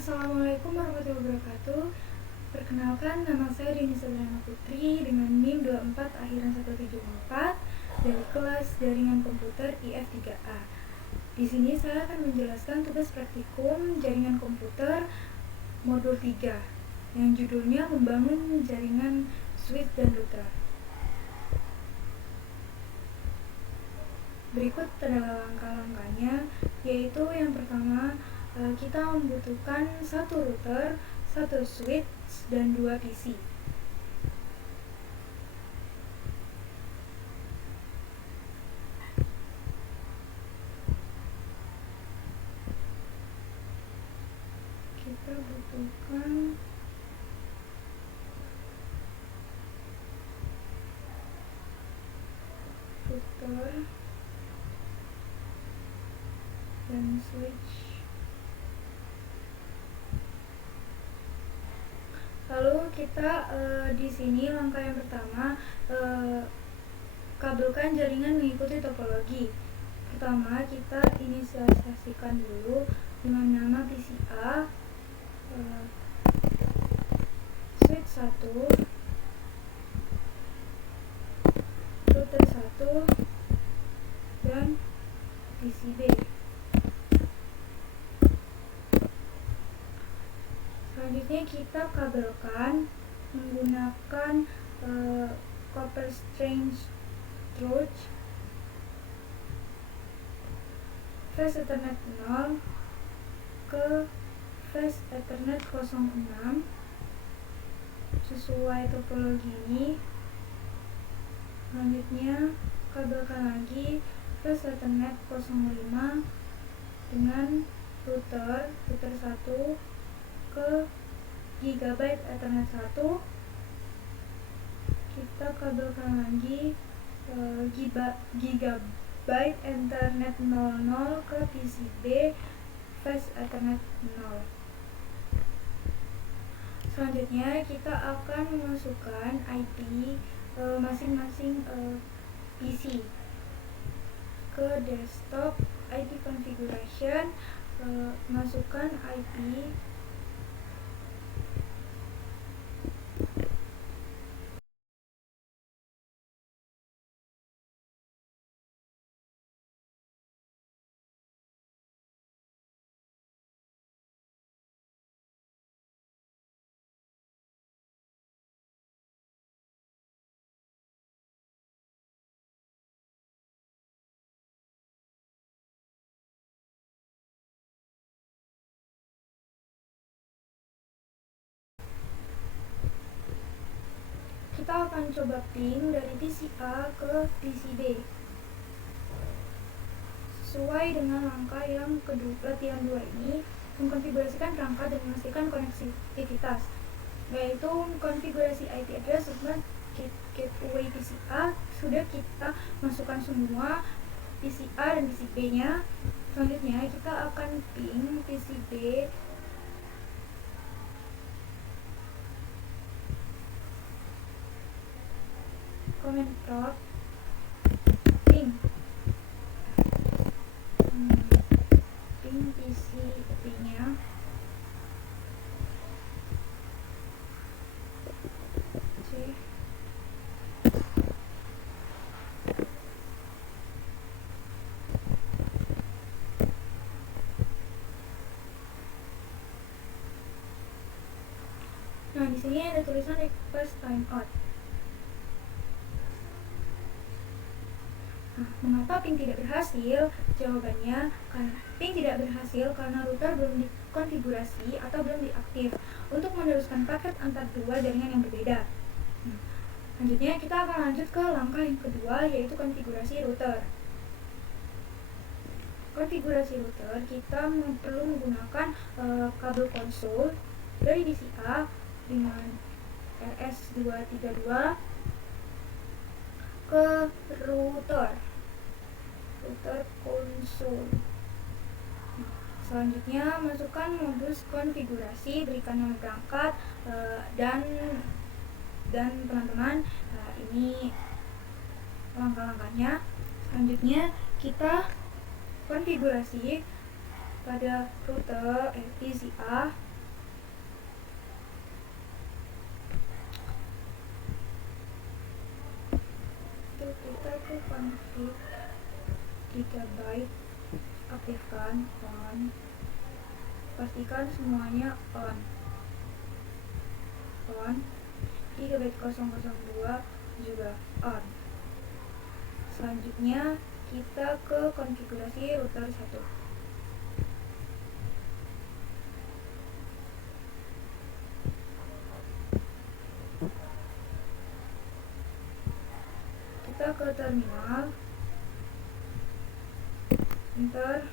Assalamualaikum warahmatullahi wabarakatuh. Perkenalkan, nama saya Dini Sabrina Putri dengan NIM 24 akhiran 174 dari kelas Jaringan Komputer IF3A. Di sini saya akan menjelaskan tugas praktikum Jaringan Komputer modul 3 yang judulnya membangun jaringan switch dan router. Berikut adalah langkah-langkahnya, yaitu yang pertama, kita membutuhkan satu router, satu switch, dan 2 PC. Kita butuhkan router dan switch. Lalu kita di sini langkah yang pertama, kabelkan jaringan mengikuti topologi. Pertama, kita inisialisasikan dulu dengan nama PCA, switch 1, router 1, dan PCB. Selanjutnya kita kabelkan menggunakan copper strange torch fast Ethernet 0 ke fast Ethernet 06 sesuai topologi ini. Selanjutnya kabelkan lagi fast Ethernet 05 dengan router 1 ke Gigabyte Ethernet 1. Kita kabelkan lagi Gigabyte Ethernet 00 ke PCB Fast Ethernet 0. Selanjutnya kita akan memasukkan IP masing-masing PC ke desktop IP configuration. Masukkan IP kita akan coba ping dari PC A ke PCB sesuai dengan langkah yang kedua. Latihan 2 ini mengkonfigurasikan perangkat dan memastikan konektivitas, yaitu konfigurasi IP address segment gateway PC A sudah kita masukkan semua PC A dan PCB nya. Selanjutnya kita akan ping PCB command prompt ping PCB nya C. Nah, di sini ada tulisan request timeout. Mengapa ping tidak berhasil? Jawabannya, ping tidak berhasil karena router belum dikonfigurasi atau belum diaktif untuk meneruskan paket antar dua jaringan yang berbeda. Selanjutnya kita akan lanjut ke langkah yang kedua, yaitu konfigurasi router. Konfigurasi router, kita perlu menggunakan kabel konsol dari PC A dengan RS232 ke router konsol. Selanjutnya masukkan modus konfigurasi, berikan nama perangkat dan teman-teman, ini langkah-langkahnya. Selanjutnya kita konfigurasi pada router PC A itu config gigabyte, aktifkan on, pastikan semuanya on. Gigabyte 002 juga on. Selanjutnya kita ke konfigurasi router 1. Kita ke terminal, enter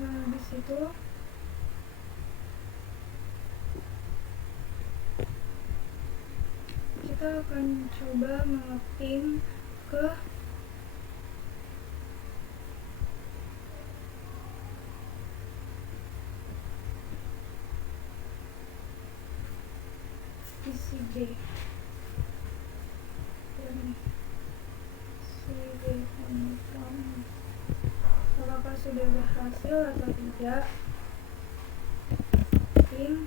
Habis itu kita akan coba mapping ke PCB. Apakah sudah berhasil atau tidak? Ping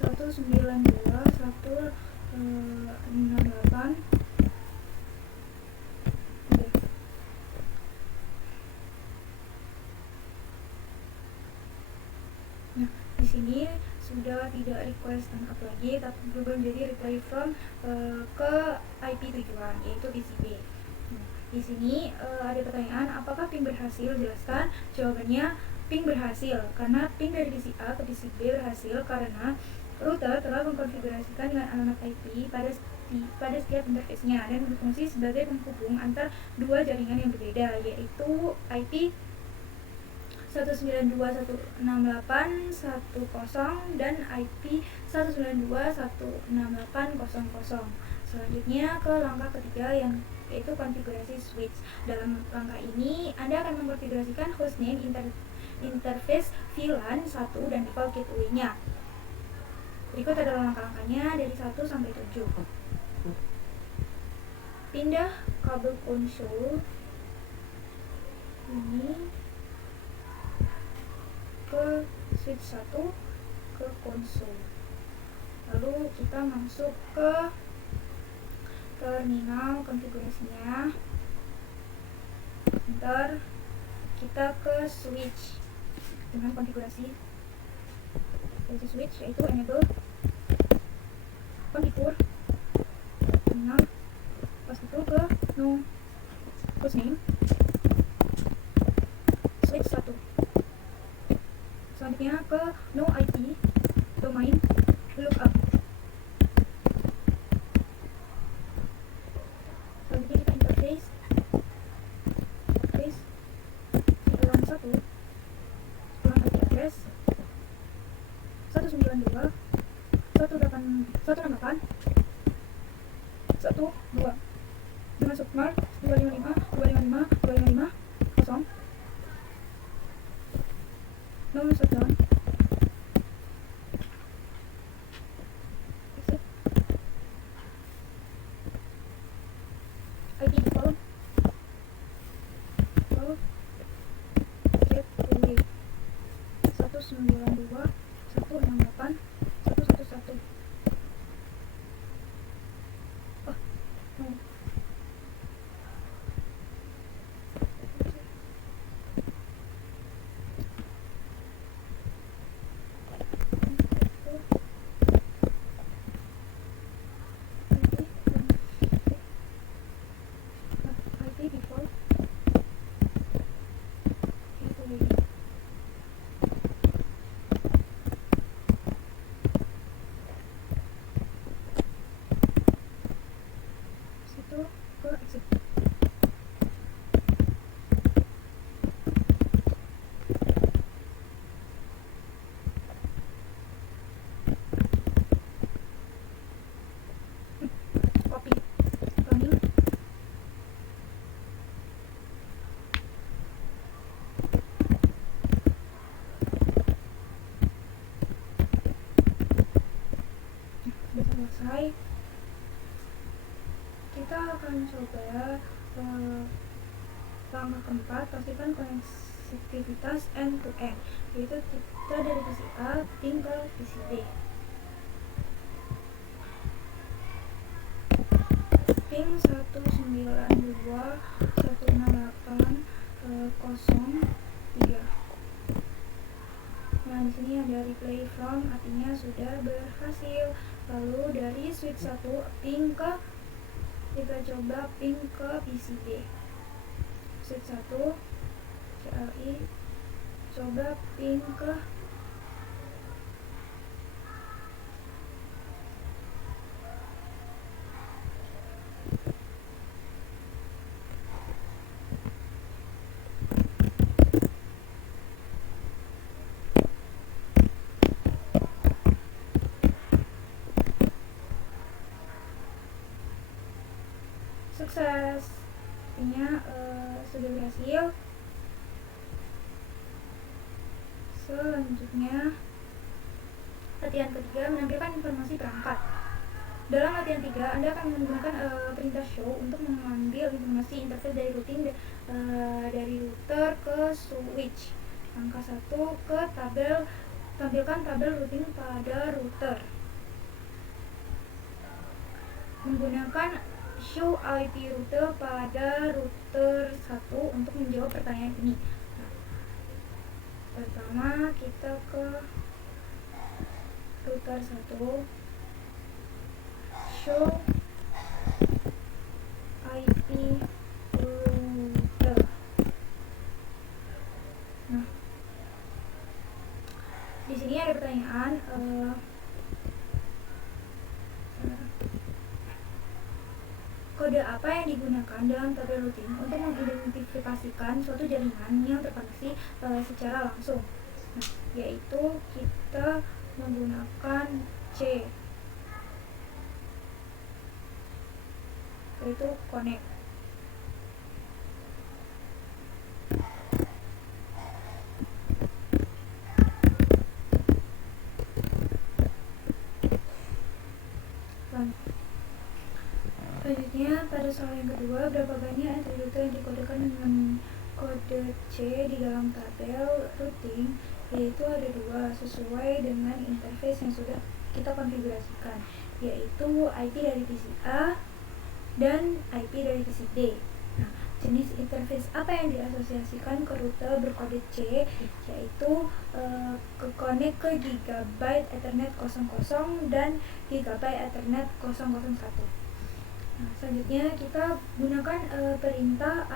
192.168. Nah, di sini sudah tidak request tangkap lagi, tapi berubah menjadi reply from ke IP tujuan, yaitu PCB. Nah, di sini ada pertanyaan, apakah ping berhasil? Jelaskan. Jawabannya ping berhasil karena ping dari PC A ke PC B berhasil karena router telah mengkonfigurasikan dengan alamat IP pada setiap interface-nya dan berfungsi sebagai penghubung antar dua jaringan yang berbeda, yaitu IP 192.168.10 dan IP 192.168.00. Selanjutnya ke langkah ketiga yaitu konfigurasi switch. Dalam langkah ini Anda akan mengkonfigurasikan hostname, interface VLAN 1 dan default gateway-nya. Berikut adalah langkah-langkahnya dari 1 sampai 7. Pindah kabel konsol ini ke switch 1 ke konsol. Lalu kita masuk ke terminal konfigurasinya. Ntar kita ke switch dengan konfigurasi switch, yaitu enable configure terminal, pas itu ke no hostname switch 1. Selanjutnya ke no IP domain lookup. Selanjutnya kita interface VLAN 1 ulang IP address 192.168.1.2 dengan submark 255.255.255.0. No shutdown. Exit. IP default gateway 192.168.111. Oh, no. Selesai, kita akan coba langkah keempat, pastikan konektivitas end to end, yaitu kita dari PC A ping ke PC B. Ping 192.168.0.3. Nah, di sini ada replay from, artinya sudah berhasil. Lalu dari switch 1 ping ke, kita coba ping ke PCB. Switch 1 coba ping ke sukses. Artinya sudah berhasil. Selanjutnya latihan ketiga, menampilkan informasi perangkat. Dalam latihan 3, Anda akan menggunakan perintah show untuk mengambil informasi interface dari dari router ke switch. Angka 1 ke tabel, tampilkan tabel routing pada router. Menggunakan show IP rute pada router 1 untuk menjawab pertanyaan ini. Nah, pertama kita ke router 1, show IP router. Nah, di sini ada pertanyaan, kode apa yang digunakan dalam tabel routing untuk mengidentifikasikan suatu jaringan yang terkoneksi secara langsung? Nah, yaitu kita menggunakan C, yaitu connect. Selanjutnya, pada soal yang kedua, berapa banyak entry rute yang dikodekan dengan kode C di dalam tabel routing? Yaitu ada 2, sesuai dengan interface yang sudah kita konfigurasikan, yaitu IP dari PC A dan IP dari PC B. Nah, jenis interface apa yang diasosiasikan ke rute berkode C, yaitu connect ke Gigabyte Ethernet 00 dan Gigabyte Ethernet 001. Nah, selanjutnya kita gunakan perintah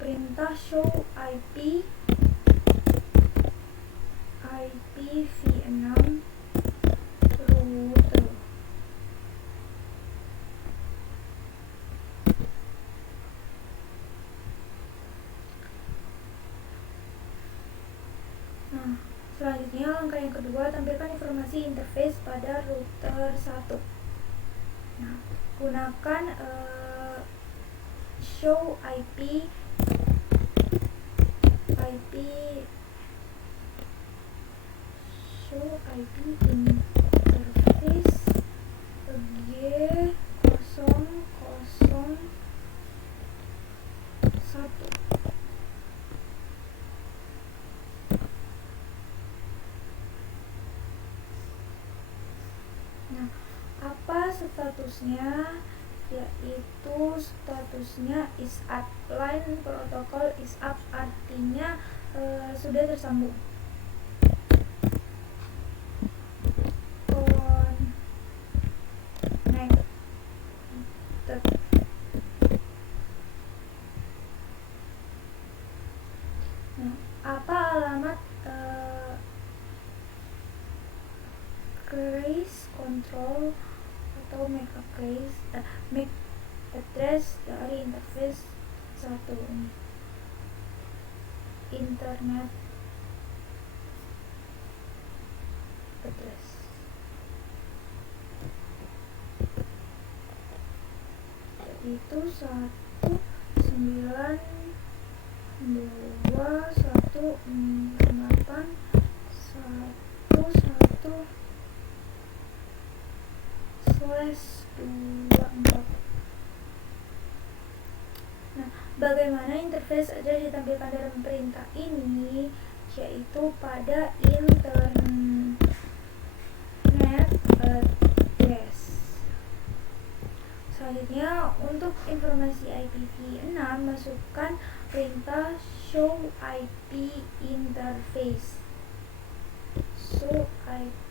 perintah show IP v6 router. Nah, selanjutnya langkah yang kedua, tampilkan informasi interface pada router 1. Nah, gunakan show IP interface G001. Nah, apa statusnya? Yaitu statusnya is up, line protokol is up, artinya sudah tersambung. Nah, apa alamat trace control atau MAC address dari interface 1 ini? Internet address. Yaitu 192.168/24. Nah, bagaimana interface address ditampilkan dalam perintah ini? Yaitu pada internet address. Selanjutnya, untuk informasi IPv6, masukkan perintah show IP interface. Show IP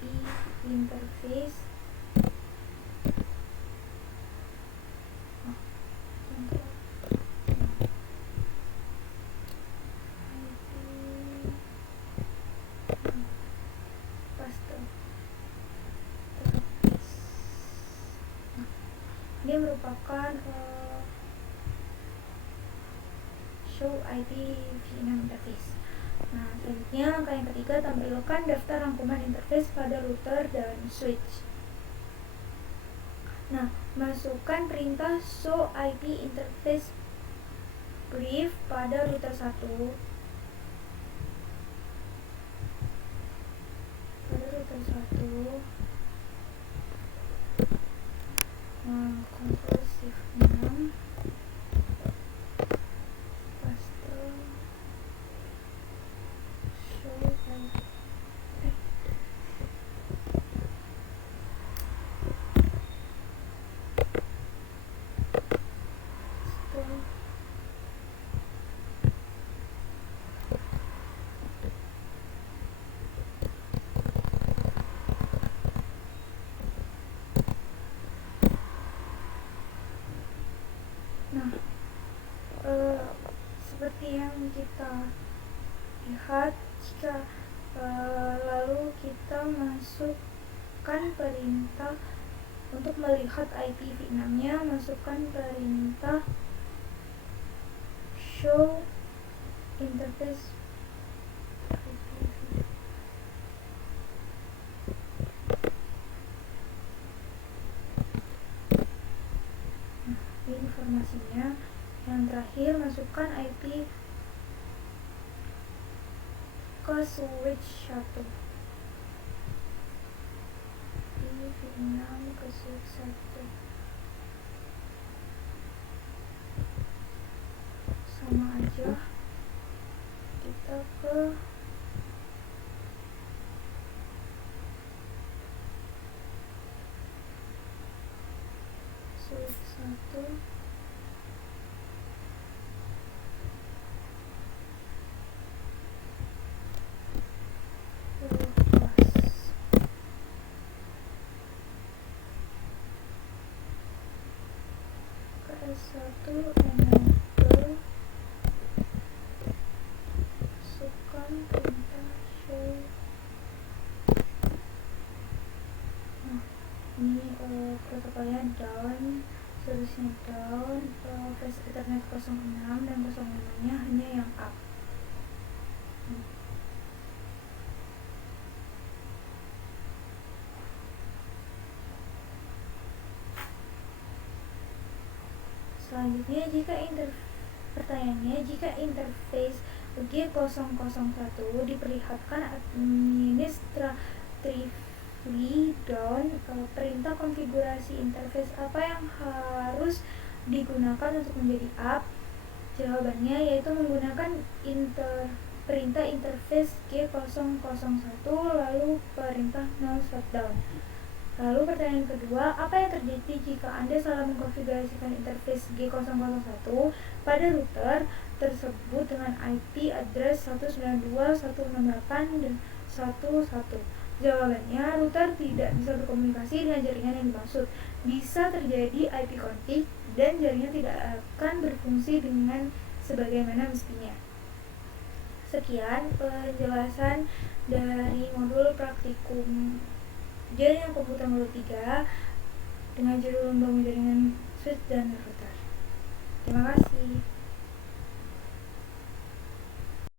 interface. IP ini merupakan show IP v6 interface. Nah, selanjutnya langkah yang ketiga, tampilkan daftar rangkuman interface pada router dan switch. Nah, masukkan perintah show IP interface brief pada router 1. Ctrl Shift 6, paste show IP. Nah, seperti yang kita lihat, jika lalu kita masukkan perintah untuk melihat IPv6 nya, masukkan perintah show interface informasinya. Yang terakhir, masukkan IP ke switch 1. IPv6 ke switch 1 sama aja, kita ke switch 1 S1 enable, masukkan perintah show. Nah, ini protokolnya down, solusinya down, flash ethernet 06 dan 05 nya hanya yang up. Selanjutnya, pertanyaannya, jika interface G001 diperlihatkan administratively down, perintah konfigurasi interface apa yang harus digunakan untuk menjadi up? Jawabannya yaitu menggunakan perintah interface G001 lalu perintah no shutdown. Lalu pertanyaan kedua, apa yang terjadi jika Anda salah mengkonfigurasikan interface G001 pada router tersebut dengan IP address 192.168 dan 11? Jawabannya, router tidak bisa berkomunikasi dengan jaringan yang dimaksud. Bisa terjadi IP conflict dan jaringan tidak akan berfungsi dengan sebagaimana mestinya. Sekian penjelasan dari modul praktikum jaringan komputer modul 3 dengan judul membangun jaringan switch dan router.